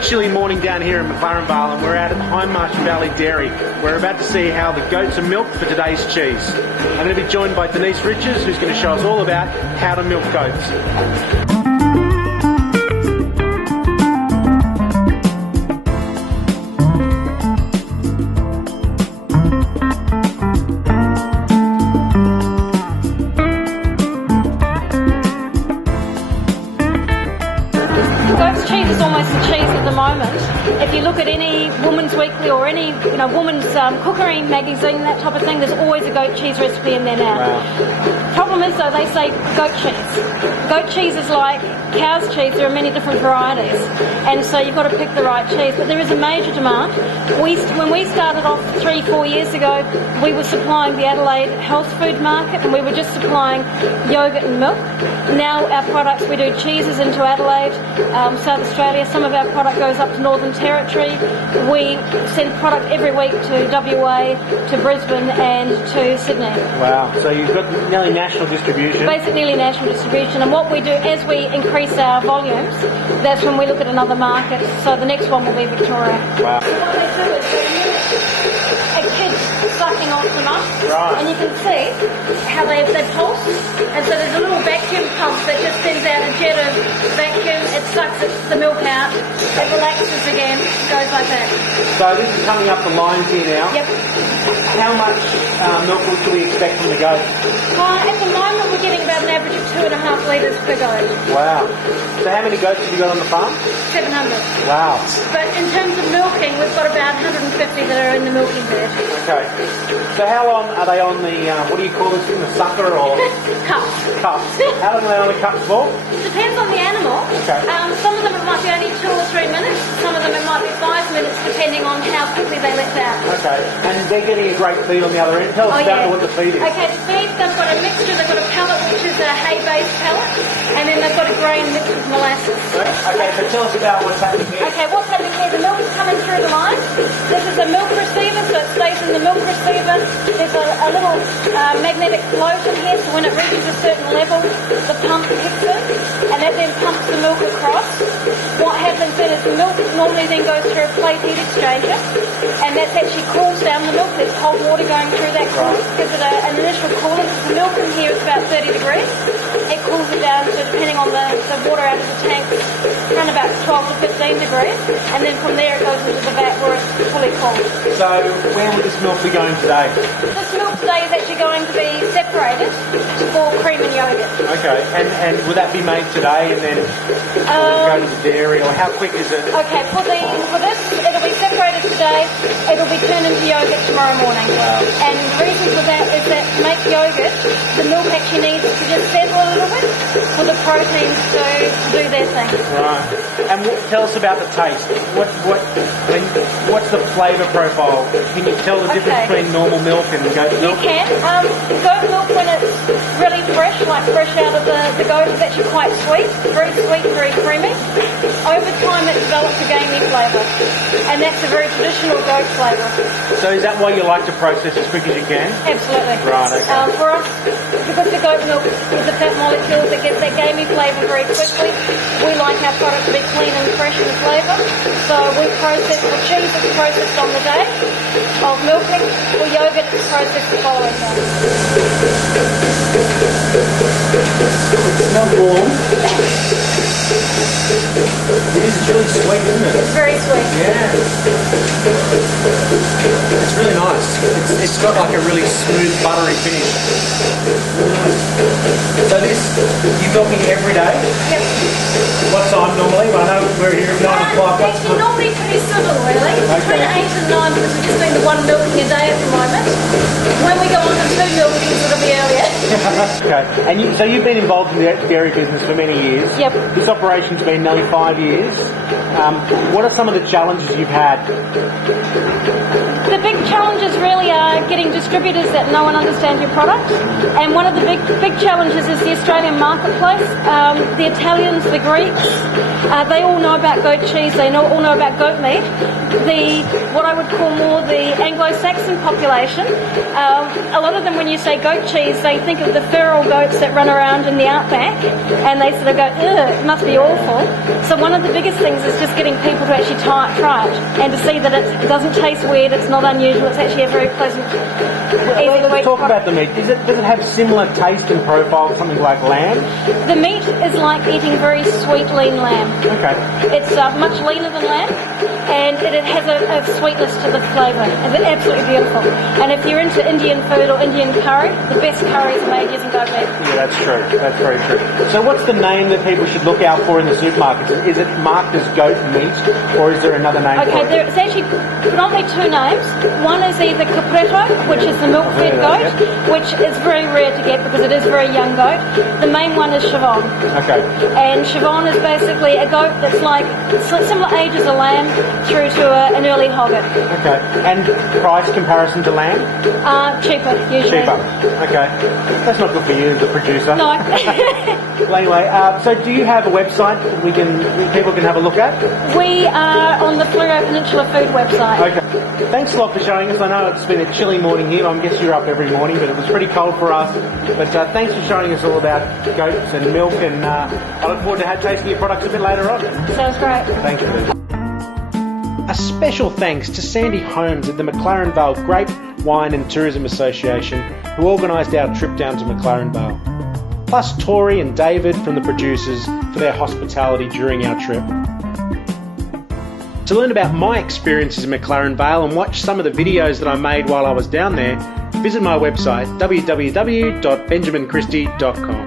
chilly morning down here in McLaren Vale, and we're out at the Hindmarsh Valley Dairy. We're about to see how the goats are milked for today's cheese. I'm going to be joined by Denise Riches, who's going to show us all about how to milk goats. Goat's cheese is almost the cheese at the moment. If you look at any Woman's Weekly or any woman's cookery magazine, that type of thing, there's always a goat cheese recipe in there now. Wow. Problem is though, they say goat cheese. Goat cheese is like cow's cheese. There are many different varieties, and so you've got to pick the right cheese. But there is a major demand. When we started off 3-4 years ago, we were supplying the Adelaide health food market, and we were just supplying yogurt and milk. Now our products, we do cheeses into Adelaide, South Australia. Some of our product goes up to Northern Territory. We send product every week to WA, to Brisbane and to Sydney. Wow, so you've got nearly national distribution. Basically nearly national distribution, and what we do as we increase our volumes, that's when we look at another market. So the next one will be Victoria. Wow. What they do is they use a kid sucking off the mouth, right, and you can see how they pulse, and so there's a little vacuum pump that just sends out a jet of vacuum. It sucks the milk out, it relaxes again, goes like that. So this is coming up the lines here now. Yep. How much milk do we expect from the goat? At the moment we're getting about an average of 2.5 litres per goat. Wow. So how many goats have you got on the farm? 700. Wow. But in terms of milking, we've got about 150 that are in the milking bed. Okay. So how long are they on the, what do you call this thing, the sucker or? Cups. Cups. How long are they on the cups for? Depends on the animal. Okay. Some of them it might be only 2 or 3 minutes. Some of them it might be 5 minutes, depending on how quickly they let out. Okay. And they're getting a great feed on the other end. Tell us about what the feed is. Okay, the feed, they've got a mixture. They've got a pellet, which is a hay-based pellet, and then they've got a grain mixed with molasses. Okay, so tell us about what's happening here. Okay, what's happening here? The milk is coming through the line. This is a milk receiver, so it stays in the milk receiver. There's a little magnetic float in here, so when it reaches a certain level, the pump kicks in, and that then pumps the milk across. What happens then is the milk normally then goes through a plate heat exchanger, and that actually cools down the milk. There's cold water going through that, gives it an initial cooling. The milk in here is about 30 degrees. It cools it down to, depending on the water out of the tank, around about 12 to 15 degrees, and then from there it goes into the vat where it's fully cooled. So where will this milk be going today? This milk today is actually going to be separated for cream and yogurt. Okay, and will that be made today and then go to the dairy, or how quick is it? Okay, for this, it'll be separated today. It'll be turned into yogurt tomorrow morning. Wow. And the reason for that is that to make yogurt, the milk actually needs to just settle a little bit for the proteins to do their thing. Right. And tell us about the taste. What's the flavour profile? Can you tell the difference between normal milk and goat milk? You can. Goat milk, when it's really fresh, like fresh out of the goat, is actually quite sweet, very creamy. Over time it develops a gamey flavour, and that's a very traditional goat flavour. So is that why you like to process as quick as you can? Absolutely. Right, okay. For us, because the goat milk is a fat molecule that gets that gamey flavour very quickly, we like our product to be clean and fresh in flavour. So we process for cheese that's processed on the day of milking, or yogurt that's processed the following day. It's not warm. It is really sweet, isn't it? It's very sweet. Yeah. It's really nice. It's got like a really smooth, buttery finish. So you're milking every day? Yep. What time normally? I know we're here at 9 o'clock. It's normally pretty civil, really. Between 8 and 9, because we're just doing the 1 milking a day at the moment. When we go on to 2 milkings, it'll be earlier. Okay. And so you've been involved in the dairy business for many years. Yep. This operation's been nearly 5 years. What are some of the challenges you've had? The big challenges really are getting distributors that know and understand your product. And one of the big challenges is the Australian marketplace. The Italians, the Greeks, they all know about goat cheese. They all know about goat meat. What I would call more the Anglo-Saxon population, a lot of them, when you say goat cheese, they think of the feral goats that run around in the outback, and they sort of go, ugh, it must be awful. So one of the biggest things is just getting people to actually try it, and to see that it doesn't taste weird, it's not unusual, it's actually a very pleasant, easy to eat. Talk about the meat. Does it have similar taste and profile to something like lamb? The meat is like eating very sweet, lean lamb. Okay. It's much leaner than lamb, and it has a sweetness to the flavour. It's absolutely beautiful. And if you're into Indian food or Indian curry, the best curry is made using goat meat. Yeah, that's true. That's very true. So what's the name that people should look out for in the supermarkets? Is it marked as goat meat, or is there another name for it? There's actually predominantly two names. One is either capretto, which is the milk-fed goat, which is very rare to get because it is a very young goat. The main one is Chivon. Okay. And Chivon is basically a goat that's like similar age as a lamb through to an early hogget. Okay. And price comparison to lamb? Cheaper, usually. Cheaper. Okay. That's not good for you, the producer. No. Well, anyway, so do you have a website people can have a look at? We are on the Fleurieu Peninsula Food website. Okay. Thanks a lot for showing us. I know it's been a chilly morning here. I guess you're up every morning, but it was pretty cold for us. But thanks for showing us all about goats and milk, and I look forward to tasting your products a bit later on. Sounds great. Thank you. A special thanks to Sandy Holmes at the McLaren Vale Grape, Wine and Tourism Association, who organised our trip down to McLaren Vale. Plus Tori and David from the producers for their hospitality during our trip. To learn about my experiences in McLaren Vale and watch some of the videos that I made while I was down there, visit my website www.benjaminchristie.com.